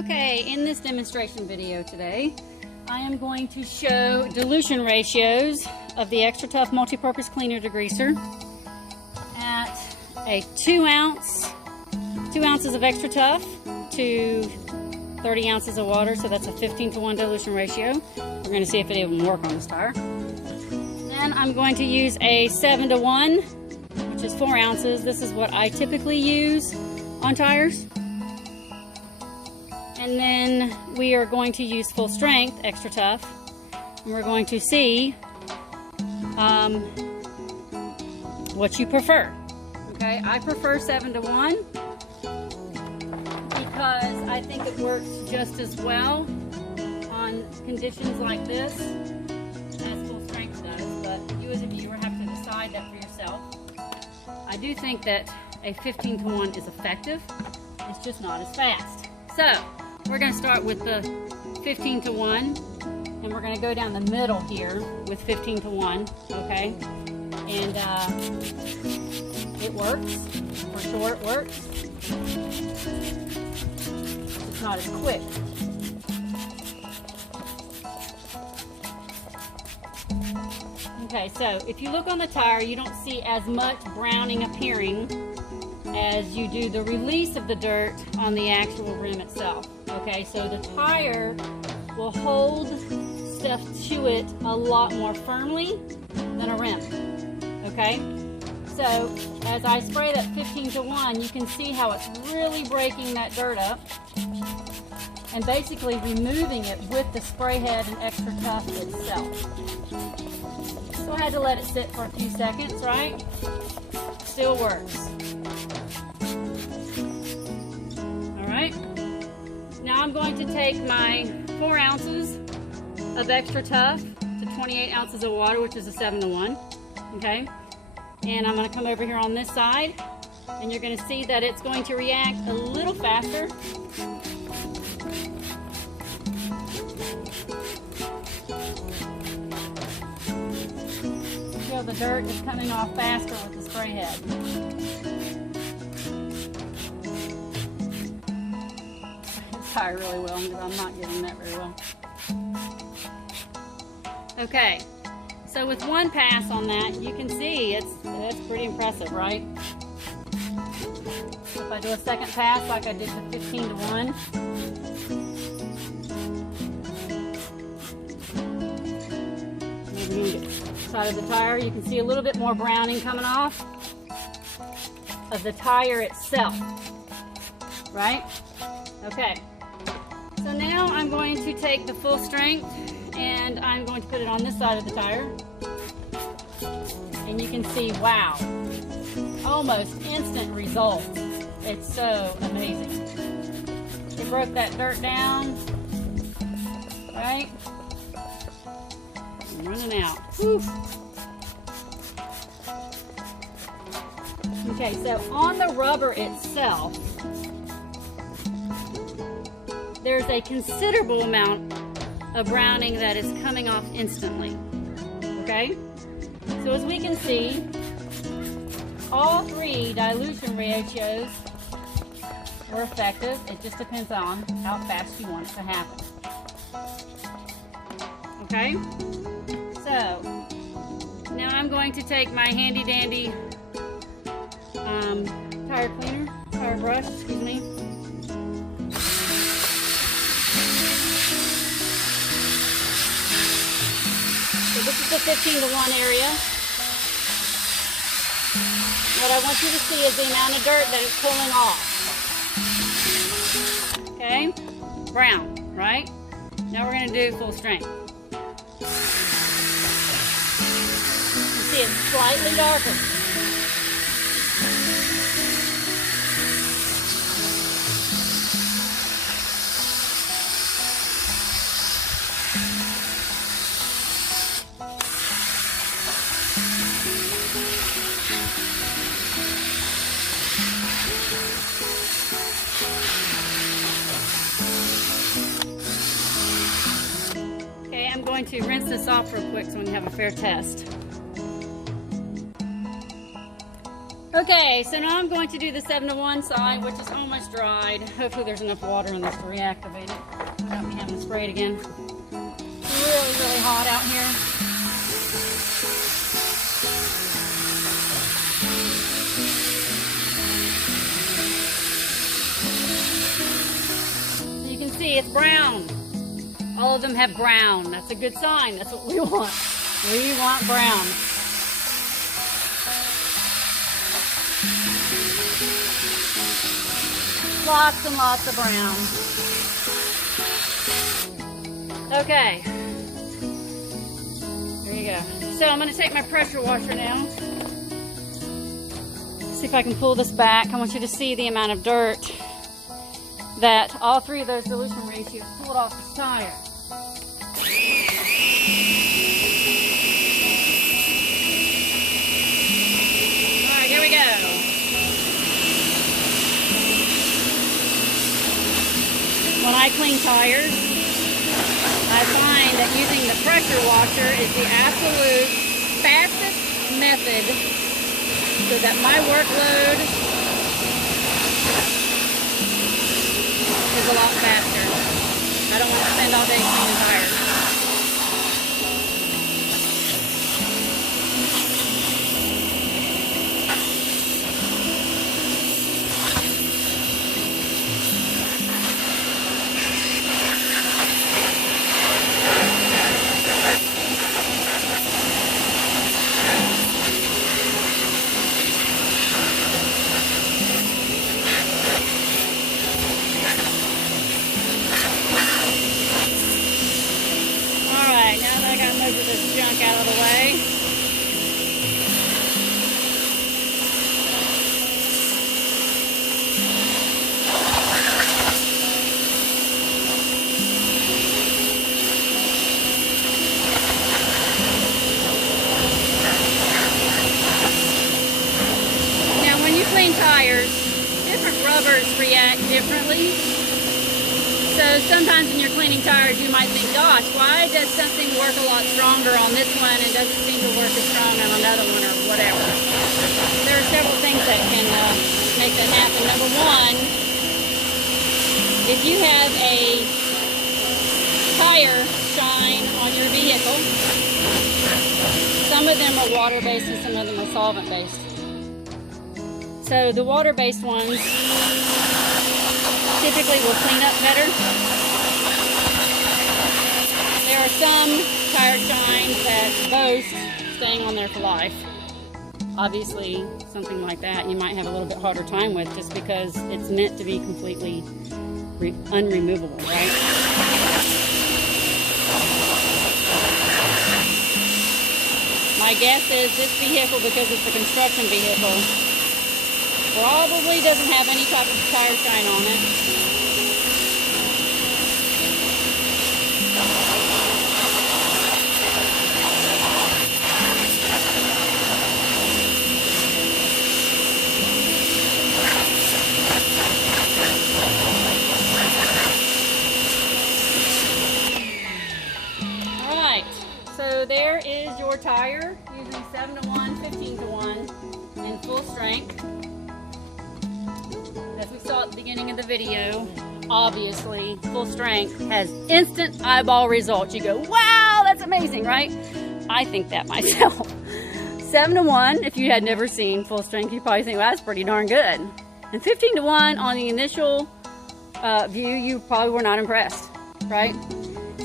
Okay, in this demonstration video today, I am going to show dilution ratios of the Extra Tough Multi-Purpose Cleaner Degreaser at a 2 ounces of Extra Tough to 30 ounces of water, so that's a 15-to-1 dilution ratio. We're going to see if it even works on this tire. Then I'm going to use a 7-to-1, which is 4 ounces. This is what I typically use on tires. And then we are going to use full strength Extra Tough, and we're going to see what you prefer. Okay, I prefer 7-to-1 because I think it works just as well on conditions like this as full strength does, but you as a viewer have to decide that for yourself. I do think that a 15-to-1 is effective, it's just not as fast. So we're going to start with the 15-to-1, and we're going to go down the middle here with 15-to-1, okay? And it works, for sure it works. It's not as quick. Okay, so if you look on the tire, you don't see as much browning appearing as you do the release of the dirt on the actual rim itself. Okay, so the tire will hold stuff to it a lot more firmly than a rim. Okay, so as I spray that 15-to-1, you can see how it's really breaking that dirt up and basically removing it with the spray head and Extra Tough itself. So I had to let it sit for a few seconds, right? Still works. Alright, now I'm going to take my 4 ounces of Extra Tough to 28 ounces of water, which is a 7-to-1, okay? And I'm going to come over here on this side, and you're going to see that it's going to react a little faster. Feel the dirt is coming off faster with the spray head. Tire really well because I'm not getting that very well. Okay, so with one pass on that, you can see that's pretty impressive, right? If I do a second pass like I did the 15-to-1, maybe you can get the side of the tire, you can see a little bit more browning coming off of the tire itself, right? Okay. So now I'm going to take the full strength and I'm going to put it on this side of the tire. And you can see, wow, almost instant results. It's so amazing. It broke that dirt down, right? I'm running out. Whew. Okay, so on the rubber itself, there's a considerable amount of browning that is coming off instantly, okay? So as we can see, all 3 dilution ratios were effective. It just depends on how fast you want it to happen. Okay? So, now I'm going to take my handy dandy tire brush, excuse me. So this is the 15-to-1 area. What I want you to see is the amount of dirt that it's pulling off. Okay? Brown, right? Now we're going to do full strength. You see it's slightly darker. I'm going to rinse this off real quick so we can have a fair test. Okay, so now I'm going to do the 7-to-1 side, which is almost dried. Hopefully there's enough water in this to reactivate it without me having to spray it again. It's really, really hot out here. You can see it's brown. All of them have brown. That's a good sign. That's what we want. We want brown. Lots and lots of brown. Okay. There you go. So I'm going to take my pressure washer now. See if I can pull this back. I want you to see the amount of dirt that all three of those dilution ratios pulled off this tire. Alright, here we go. When I clean tires, I find that using the pressure washer is the absolute fastest method so that my workload is a lot faster. I don't want to spend all day cleaning tires. This junk out of the way. Now when you clean tires, different rubbers react differently. So sometimes when you're cleaning tires, you might think, gosh, why does something work a lot stronger on this one and doesn't seem to work as strong on another one or whatever? There are several things that can make that happen. Number one, if you have a tire shine on your vehicle, some of them are water-based and some of them are solvent-based. So the water-based ones typically will clean up better. There are some tire shines that boast staying on there for life. Obviously, something like that you might have a little bit harder time with just because it's meant to be completely unremovable, right? My guess is this vehicle, because it's a construction vehicle, probably doesn't have any type of tire shine on it. Alright, so there is your tire using 7-to-1, 15-to-1 in full strength. As we saw at the beginning of the video, obviously full strength has instant eyeball results. You go, wow, that's amazing, right? I think that myself. 7-to-1, if you had never seen full strength, you probably think, well, that's pretty darn good. And 15-to-1 on the initial view, you probably were not impressed, right?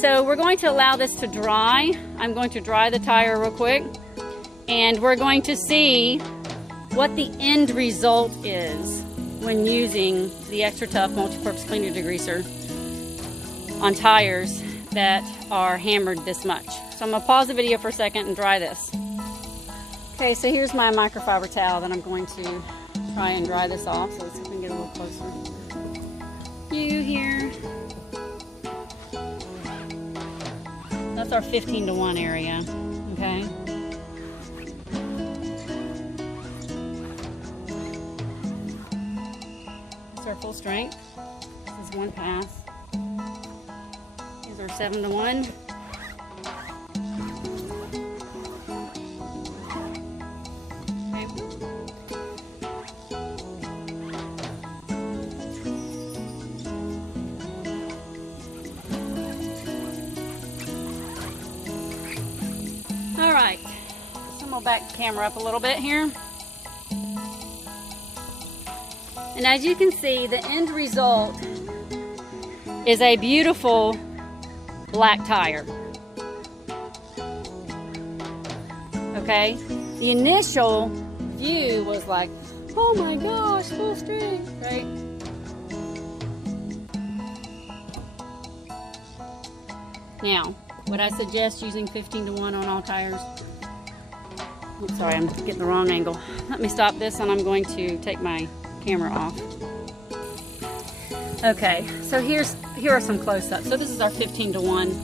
So we're going to allow this to dry. I'm going to dry the tire real quick, and we're going to see what the end result is when using the Extra Tough Multi-Purpose Cleaner Degreaser on tires that are hammered this much. So I'm going to pause the video for a second and dry this. Okay, so here's my microfiber towel that I'm going to try and dry this off. So let's see if we can get a little closer. You here. That's our 15-to-1 area, okay? Our full strength. This is one pass. Here's our 7-to-1. Okay. back the camera up a little bit here. And as you can see, the end result is a beautiful black tire. Okay? The initial view was like, oh my gosh, full strength, right? Now, would I suggest using 15:1 on all tires? Oops, sorry, I'm getting the wrong angle. Let me stop this and I'm going to take my camera off. Okay, so here are some close-ups. So this is our 15:1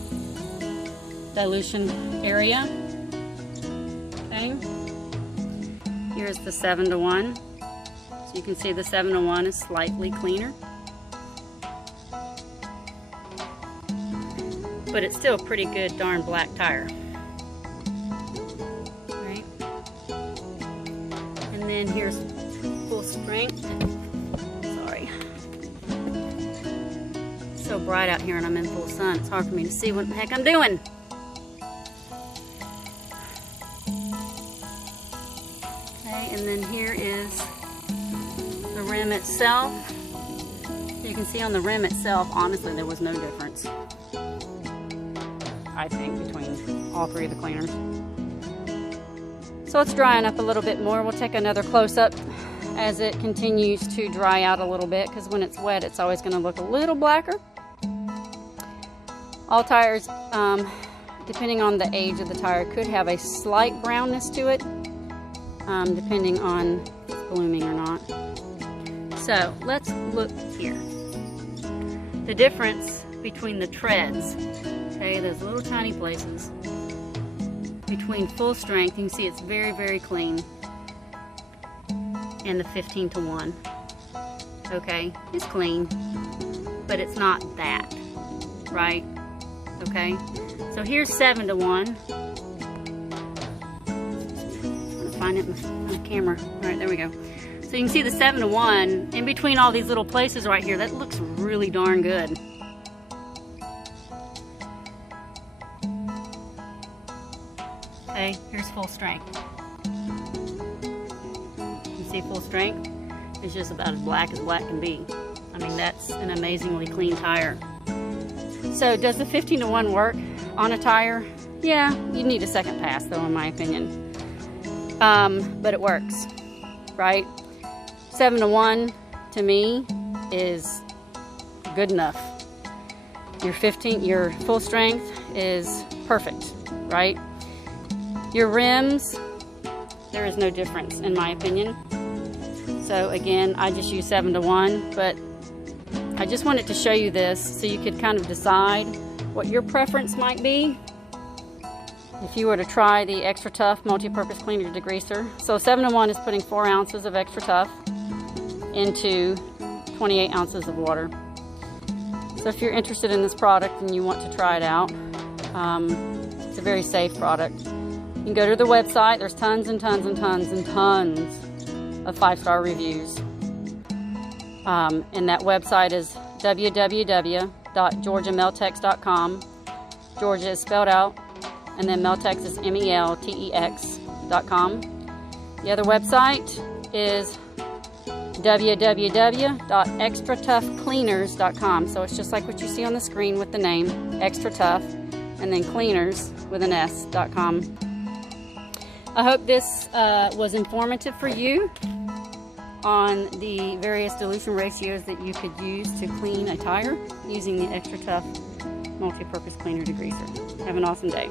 dilution area. Okay. Here's the 7:1. So you can see the 7:1 is slightly cleaner. But it's still a pretty good darn black tire. Right? And then here's full strength. Sorry. It's so bright out here and I'm in full sun. It's hard for me to see what the heck I'm doing. Okay, and then here is the rim itself. You can see on the rim itself, honestly, there was no difference, I think, between all three of the cleaners. So it's drying up a little bit more. We'll take another close-up as it continues to dry out a little bit, because when it's wet, it's always going to look a little blacker. All tires, depending on the age of the tire, could have a slight brownness to it, depending on if it's blooming or not. So let's look here. The difference between the treads, okay, those little tiny places between full strength, you can see it's very, very clean, and the 15:1. Okay, it's clean, but it's not that, right? Okay, so here's 7:1. I'm trying to find it in the camera. All right, there we go. So you can see the 7:1 in between all these little places right here. That looks really darn good. Okay, here's full strength. You see full strength? It's just about as black can be. I mean, that's an amazingly clean tire. So does the 15:1 work on a tire? Yeah, you need a second pass though, in my opinion. But it works, right? 7:1 to me is good enough. Your full strength is perfect, right? Your rims, there is no difference in my opinion. So again, I just use 7:1, but I just wanted to show you this so you could kind of decide what your preference might be if you were to try the Extra Tough Multi-Purpose Cleaner Degreaser. So 7:1 is putting 4 ounces of Extra Tough into 28 ounces of water. So if you're interested in this product and you want to try it out, it's a very safe product. You can go to their website. There's tons and tons and tons and tons of 5-star reviews. And that website is www.georgiameltex.com. Georgia is spelled out, and then Mel-Tex is MELTEX.com. The other website is www.extratoughcleaners.com. So it's just like what you see on the screen with the name, Extra Tough, and then cleaners with an S.com. I hope this was informative for you on the various dilution ratios that you could use to clean a tire using the Extra Tough Multi-Purpose Cleaner Degreaser. Have an awesome day.